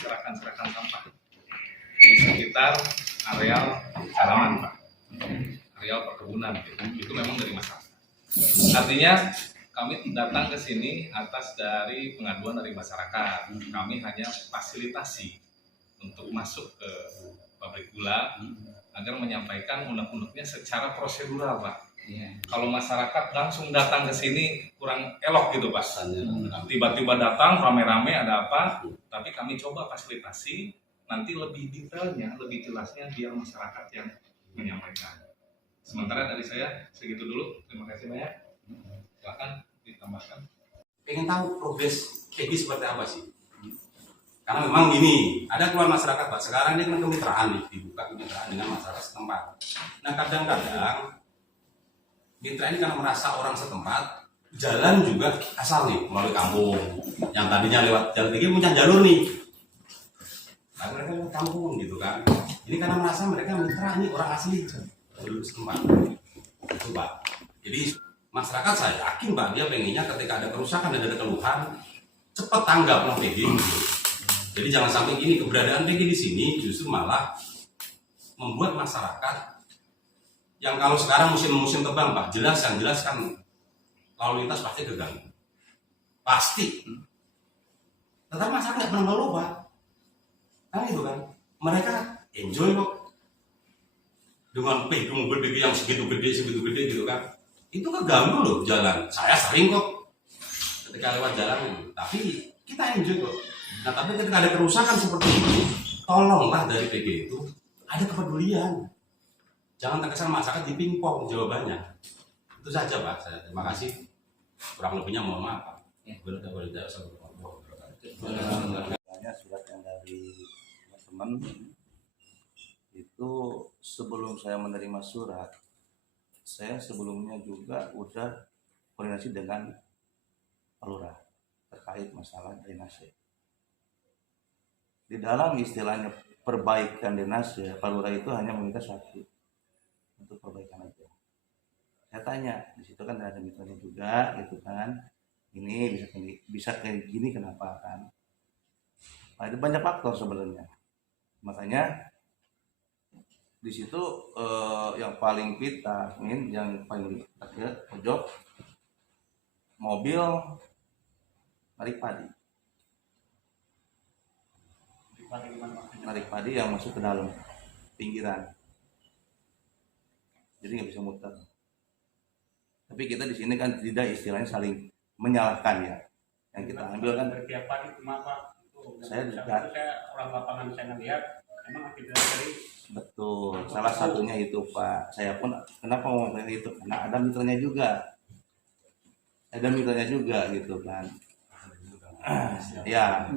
serakan sampah di sekitar areal tanaman, Pak, areal perkebunan itu memang dari masyarakat. Artinya kami datang ke sini atas dari pengaduan dari masyarakat. Kami hanya fasilitasi untuk masuk ke pabrik gula agar menyampaikan unek-uneknya secara prosedural, Pak. Kalau masyarakat langsung datang ke sini kurang elok gitu, Pak. Tiba-tiba datang rame-rame ada apa, tapi kami coba fasilitasi, nanti lebih detailnya, lebih jelasnya biar masyarakat yang menyampaikan. Sementara dari saya segitu dulu, terima kasih banyak. Silakan ditambahkan. Pengen tahu progres Peggy seperti apa sih? Karena memang gini, ada keluar masyarakat, Pak. Sekarang ini kan kemitraan nih, dibuka kemitraan dengan masyarakat setempat. Nah kadang-kadang mitra ini karena merasa orang setempat, jalan juga asal nih melalui kampung. Yang tadinya lewat jalan Peggy punya jalur nih. Nah, mereka lewat kampung gitu kan. Ini karena merasa mereka mitra nih orang asli penduduk setempat. Itu Pak. Jadi masyarakat saya yakin Pak, dia pengennya ketika ada kerusakan dan ada keluhan cepat tanggap sama Peggy gitu. Jadi jangan sampai gini, keberadaan Peggy di sini justru malah membuat masyarakat yang kalau sekarang musim tebang Pak, jelas kan lalu lintas pasti terganggu. Pasti. Tetapi masyarakat nggak pernah ngeluh Pak. Kan itu kan. Mereka enjoy kok. Dengan mobil Peggy yang segitu gede gitu kan. Itu keganggu loh jalan. Saya sering kok ketika lewat jalan, tapi kita enjoy kok. Nah tapi ketika ada kerusakan seperti ini, tolonglah dari PG itu ada kepedulian. Jangan terkesan masyarakat dipingpong jawabannya. Itu saja Pak. Saya terima kasih. Kurang lebihnya mohon maaf Pak. Banyak surat yang dari teman-teman itu sebelum saya menerima surat, saya sebelumnya juga udah koordinasi dengan Pak Lurah terkait masalah drainase. Di dalam istilahnya perbaikan drainase, Pak Lurah itu hanya meminta satu untuk perbaikan aja. Saya tanya, di situ kan ada mitranya juga, gitu kan? Ini bisa kayak gini kenapa kan? Nah, itu banyak faktor sebenarnya. Makanya di situ yang paling pita, yang paling ke pojok, mobil narik padi yang masuk ke dalam pinggiran, jadi nggak bisa muter. Tapi kita di sini kan tidak istilahnya saling menyalahkan ya. Yang kita ambil kan tiap pagi kenapa itu? Saya orang lapangan saya ngelihat memang aktivitas dari betul. Salah satunya itu Pak. Saya pun kenapa ngomong itu? Karena ada mitranya juga. Gitu kan. Ya.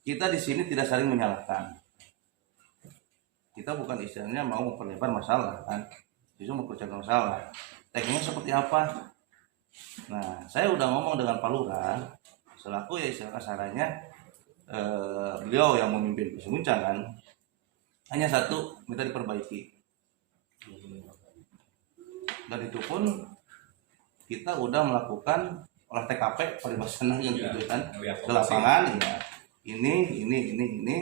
Kita di sini tidak saling menyalahkan. Kita bukan istilahnya mau memperlebar masalah kan. Justru mempercepat masalah. Tekniknya seperti apa? Nah, saya udah ngomong dengan Pak Lurah selaku ya istilah kasarannya beliau yang memimpin Pesunguncang kan. Hanya satu minta diperbaiki. Dan itu pun kita udah melakukan olah TKP paribasan yang gitu kan ke lapangan ya. Ini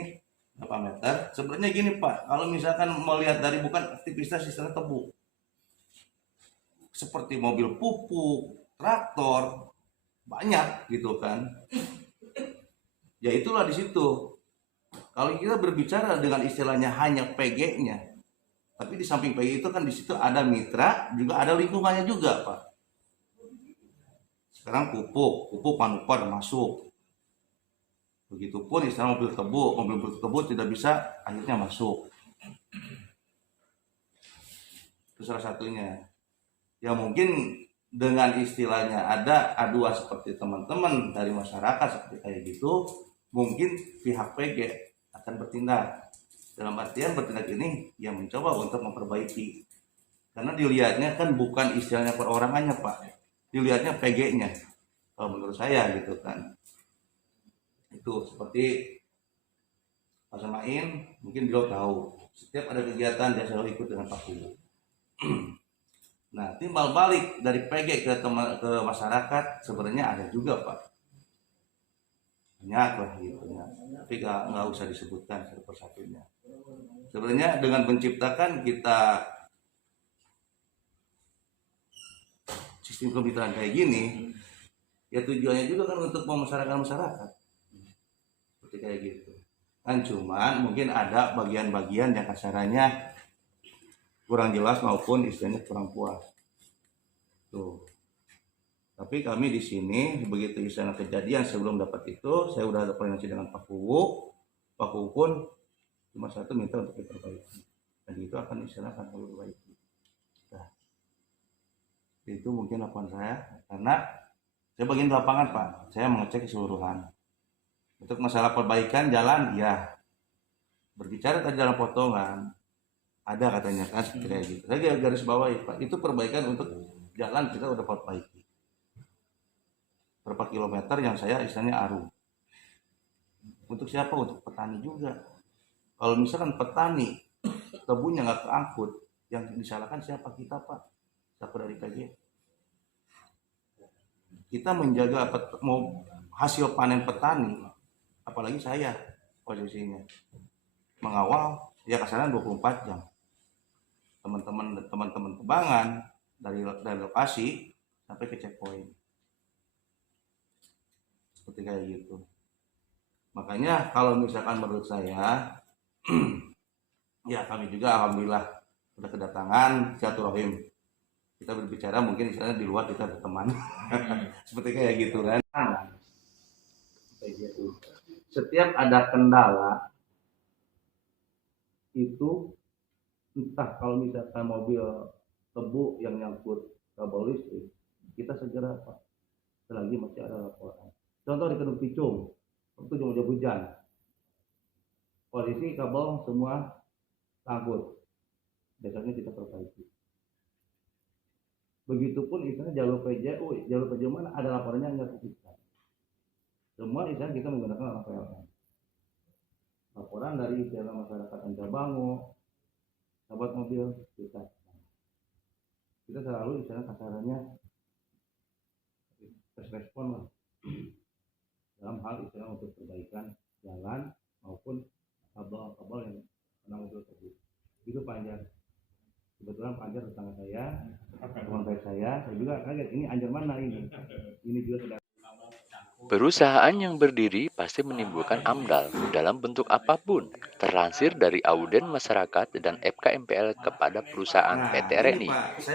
berapa meter? Sebenarnya gini Pak, kalau misalkan melihat dari bukan aktivitas istilah tebu, seperti mobil pupuk, traktor, banyak gitu kan. Ya itulah di situ. Kalau kita berbicara dengan istilahnya hanya PG-nya, tapi di samping PG itu kan di situ ada mitra, juga ada lingkungannya juga Pak. Sekarang pupuk manuver masuk. Begitupun istilah mobil tebu tidak bisa akhirnya masuk. Itu salah satunya. Ya mungkin dengan istilahnya ada aduan seperti teman-teman dari masyarakat seperti kayak gitu, mungkin pihak PG akan bertindak. Dalam artian bertindak ini yang mencoba untuk memperbaiki. Karena dilihatnya kan bukan istilahnya perorangannya Pak, dilihatnya PG-nya. Kalau menurut saya gitu kan. Itu seperti Pak Semain, mungkin beliau tahu setiap ada kegiatan dia selalu ikut dengan Pak Kubu. Nah, timbal balik dari PG ke masyarakat sebenarnya ada juga Pak. banyak lah gitu ya. Tapi nggak usah disebutkan satu persatunya. Sebenarnya dengan menciptakan kita sistem kemitraan kayak gini, ya tujuannya juga kan untuk memasyarakatkan masyarakat, seperti kayak gitu. Kan cuman mungkin ada bagian-bagian yang kasarannya kurang jelas maupun istilahnya kurang puas. Tuh. Tapi kami di sini begitu istilah kejadian sebelum dapat itu, saya udah ada koordinasi dengan Pak Kuwu. Pak Kuwu pun cuma satu minta untuk diperbaiki. Dan itu akan istilah akan diperbaiki. Nah, itu mungkin laporan saya karena saya bagian di lapangan Pak. Saya mengecek keseluruhan. Untuk masalah perbaikan jalan, ya. Berbicara tadi dalam potongan, ada katanya kan seperti kayak gitu. Saya garis bawahi Pak. Itu perbaikan untuk jalan kita udah perbaiki. Berapa kilometer yang saya istilahnya arum. Untuk siapa? Untuk petani juga. Kalau misalkan petani kebunnya nggak keangkut, yang disalahkan siapa? Kita Pak, siapa dari KJ. Kita menjaga mau hasil panen petani, apalagi saya posisinya mengawal ya kasaran 24 jam. Teman-teman tebangan dari lokasi sampai ke checkpoint. Seperti kayak gitu. Makanya kalau misalkan menurut saya ya kami juga alhamdulillah sudah kedatangan silaturahim. Kita berbicara mungkin misalnya di luar kita berteman. Seperti kayak gitu kan. Kayak gitu. Setiap ada kendala itu entah kalau misalkan mobil tebu yang nyangkut kabel listrik, kita segera Pak selagi masih ada laporan. Contoh di Kedung Picung, waktu musim hujan, posisi kabel semua sangkut, biasanya kita perbaiki. Begitupun misalnya jalur PJU mana ada laporannya nggak kita. Semua misalnya kita menggunakan PLN. Laporan dari istilah masyarakat Anjabango, sahabat mobil kita selalu istilah kasarannya respon lah. Dalam hal istilah untuk perbaikan jalan maupun kabel-kabel yang kena mobil tersebut. Itu Panjar. Kebetulan Panjar tetangga saya, teman baik saya juga kaget ini Anjar mana ini? Ini juga sudah. Perusahaan yang berdiri pasti menimbulkan AMDAL dalam bentuk apapun, terlansir dari Auden Masyarakat dan FKMPL kepada perusahaan PT RNI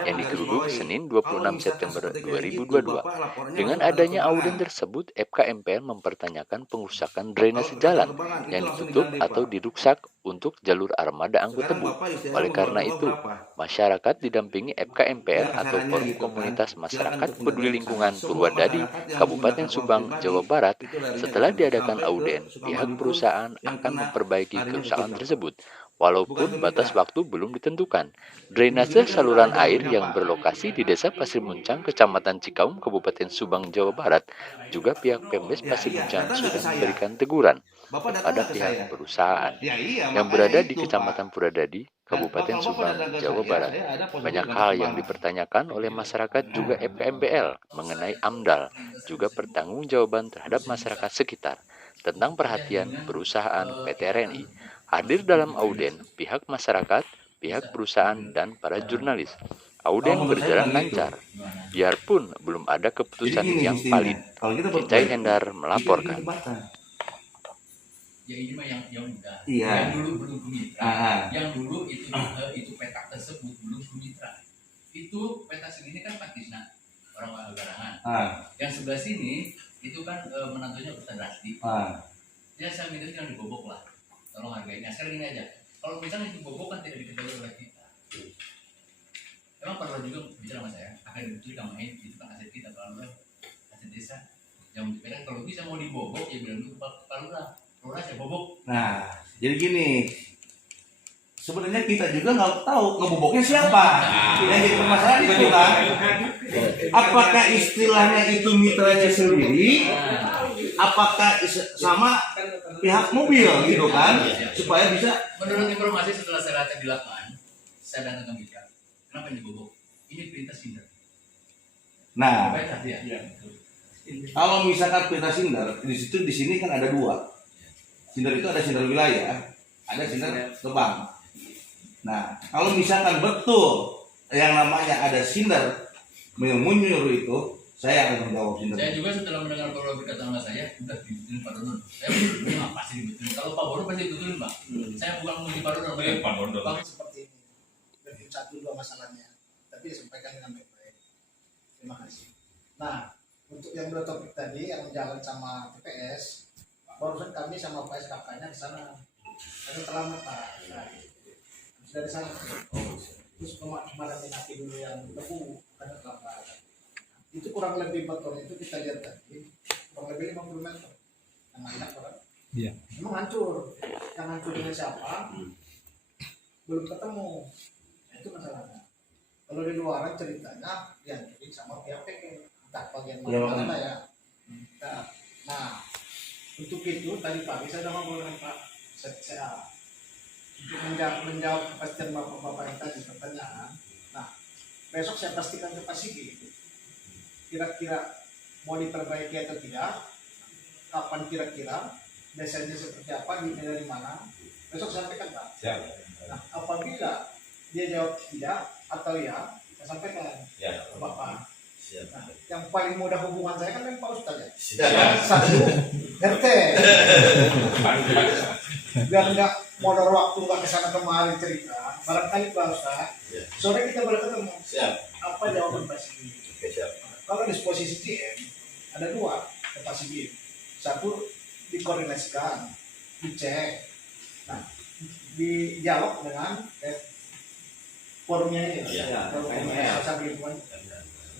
yang digeruduk Senin 26 September 2022. Dengan adanya Auden tersebut, FKMPL mempertanyakan pengurusakan drainase jalan yang ditutup atau diruksak untuk jalur armada angkut tebu. Oleh karena itu, masyarakat didampingi FKMPL atau Forum Komunitas Masyarakat Peduli Lingkungan Purwadadi, Kabupaten Subang, Jawa Barat. Setelah diadakan auden, pihak perusahaan akan memperbaiki kerusakan tersebut, walaupun batas waktu belum ditentukan. Drainase saluran air yang berlokasi di Desa Pasir Muncang, Kecamatan Cikaum, Kabupaten Subang, Jawa Barat, juga pihak Pemdes Pasir Muncang sudah memberikan teguran kepada pihak perusahaan yang berada di Kecamatan Purwadadi, Kabupaten Subang, Jawa Barat. Banyak hal yang dipertanyakan oleh masyarakat juga FKMPL mengenai AMDAL, juga pertanggungjawaban terhadap masyarakat sekitar tentang perhatian perusahaan PT RNI. Hadir dalam auden pihak masyarakat, pihak perusahaan, dan para jurnalis. Auden berjalan lancar, biarpun belum ada keputusan yang valid. Kicai Hendar melaporkan. Ya ini mah yang udah. Iya. Yang dulu belum kemitra. Yang dulu itu petak tersebut belum kemitra. Itu petak segini kan Pak Tisna, orang Garangan. Yang sebelah sini itu kan menantunya Ustaz Rasdi. Ya saya minta jangan dibobok lah. Tolong hargainya. Sekarang ini aja. Kalau misalnya dibobok kan tidak diketahui oleh kita. Emang perlu juga bicara sama saya. Akan dibuktikan main itu kan aset kita kalau aset desa. Yang kalau bisa mau dibobok ya bilang dulu kalau lah. Nah, jadi gini, sebenarnya kita juga nggak tahu ngeboboknya siapa. Yang jadi permasalahan itu kan, apakah istilahnya itu mitranya sendiri, apakah sama pihak mobil gitu kan, supaya bisa. Menurut informasi setelah saya lacak di lapangan, saya datang ke mitra. Kenapa yang dibobok? Ini perintah sindang. Nah, Kalau misalkan peta sinder di situ, di sini kan ada dua. Sinder itu ada sinder wilayah, ada sinder tebang. Nah, kalau misalkan betul yang namanya ada sinder menyuruh itu, saya akan menjawab sinder. Saya juga setelah mendengar Pak Bono berkata sama saya, udah dibetulin Pak Dono. Saya betulin, pasti dibetulin. Kalau Pak Bono pasti betulin, Pak. Saya bukan menguji Pak Dono. Pak Bondo. Bang seperti ini. Lebih satu dua masalahnya. Tapi disampaikan dengan baik-baik. Terima kasih. Nah, untuk yang dua topik tadi yang jalan sama TPS, barusan kami sama Pak SKK-nya di sana. Karena terlambat Pak. Nah, sudah di sana. Terus kemarin api dulu yang debu karena terlambat. Itu kurang lebih beton itu kita lihat tadi kurang lebih 50 meter. Yang banyak orang. Iya. Memang hancur. Yang hancur dengan siapa? Belum ketemu. Nah, itu masalahnya. Kalau di luaran ceritanya dihancurin sama pihak PK. Entah bagian mana ya. Nah, untuk itu tadi pagi saya sudah ngobrol dengan Pak saya untuk menjawab kepastian bapak-bapak yang tadi pertanyaan. Nah, besok saya pastikan ke Pak Sigi. Kira-kira mau diperbaiki atau tidak? Kapan kira-kira? Desanya seperti apa? Dari mana? Besok sampaikan Pak. Nah, apabila dia jawab tidak atau ya, saya sampaikan ke Bapak. Nah, yang paling mudah hubungan saya kan dengan Pak Ustadz ya. Satu RT. Biar nggak modal waktu nggak kesana kemari cerita. Barangkali Pak Ustadz. Sore kita boleh ketemu. Apa jawaban Pak Sigi? Kalau disposisi GM ada dua Pak Sigi. Satu dikoordinasikan, dicek. Nah, dialog dengan forumnya ini. Forumnya sambil lingkungan.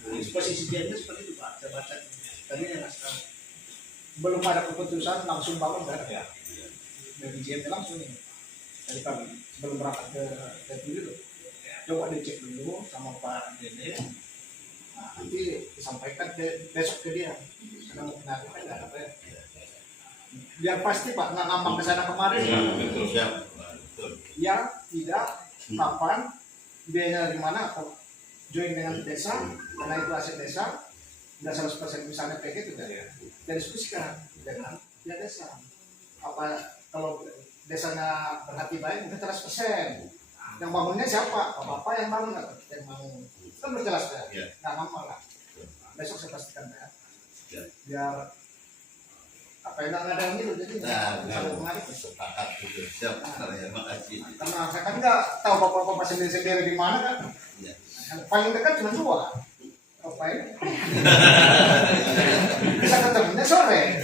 Disposisi dia itu seperti itu Pak, saya baca tadi yang sekarang belum ada keputusan langsung bangun kan ya dari GM langsung ini dari pagi sebelum berangkat ke dulu coba dicek dulu sama Pak Dede. Nah, nanti disampaikan besok ke dia karena mungkin aku kan nggak ada biar pasti Pak nggak ngambang kesana kemarin ya tidak kapan biayanya dari mana atau join dengan desa, karena itu aset desa, tidak 100% misalnya PG itu dari diskusikan dengan pihak desa. Apa kalau desanya berhati baik mungkin 100%. Yang bangunnya siapa? Bapak yang bangun atau kita yang bangun? Kan berjelas ya. Nggak ngomong lah. Besok saya pastikan ya. Biar apa yang nggak ada yang itu jadi nggak mengarik. Sepakat juga siap. Terima kasih. Karena saya kan nggak tahu bapak-bapak sendiri di mana kan. Yang paling dekat cuma dua. Apa ini? Bisa ketemunya sore.